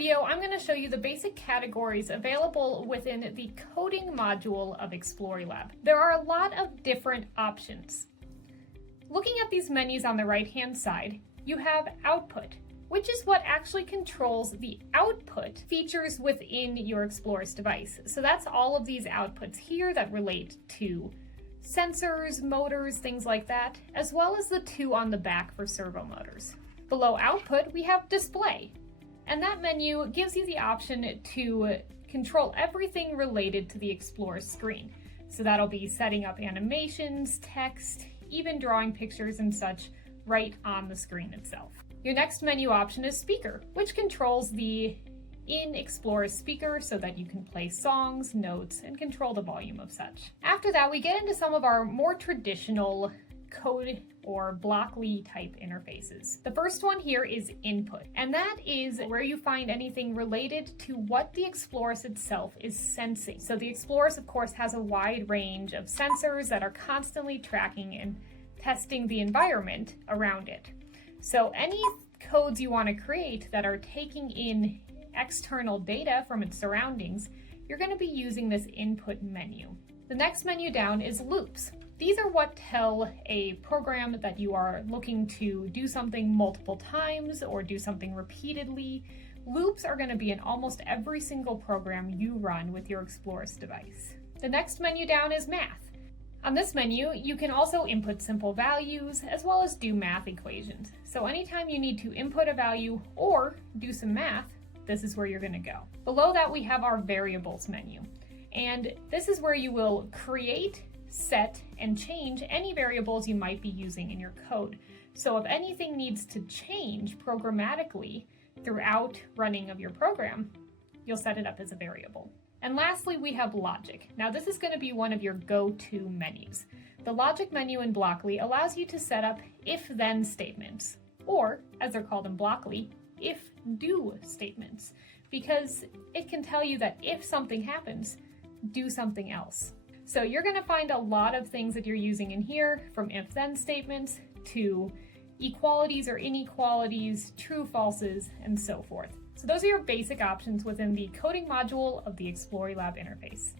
video, I'm going to show you the basic categories available within the coding module of XploriLab. There are a lot of different options. Looking at these menus on the right-hand side, you have output, which is what actually controls the output features within your Explor's device. So that's all of these outputs here that relate to sensors, motors, things like that, as well as the two on the back for servo motors. Below output, we have display, and that menu gives you the option to control everything related to the Explore screen. So that'll be setting up animations, text, even drawing pictures and such right on the screen itself. Your next menu option is speaker, which controls the in Explore speaker so that you can play songs, notes, and control the volume of such. After that, we get into some of our more traditional code or Blockly type interfaces. The first one here is input, and that is where you find anything related to what the Explor's itself is sensing. So the Explor's, of course, has a wide range of sensors that are constantly tracking and testing the environment around it. So any codes you want to create that are taking in external data from its surroundings, you're going to be using this input menu. The next menu down is loops. These are what tell a program that you are looking to do something multiple times or do something repeatedly. Loops are going to be in almost every single program you run with your Explor's device. The next menu down is math. On this menu, you can also input simple values as well as do math equations. So anytime you need to input a value or do some math, this is where you're going to go. Below that, we have our variables menu. And this is where you will create, set, and change any variables you might be using in your code. So if anything needs to change programmatically throughout running of your program, you'll set it up as a variable. And lastly, we have logic. Now this is going to be one of your go-to menus. The logic menu in Blockly allows you to set up if-then statements, or as they're called in Blockly, if-do statements, because it can tell you that if something happens, do something else. So you're going to find a lot of things that you're using in here, from if-then statements to equalities or inequalities, true falses, and so forth. So those are your basic options within the coding module of the XploriLab interface.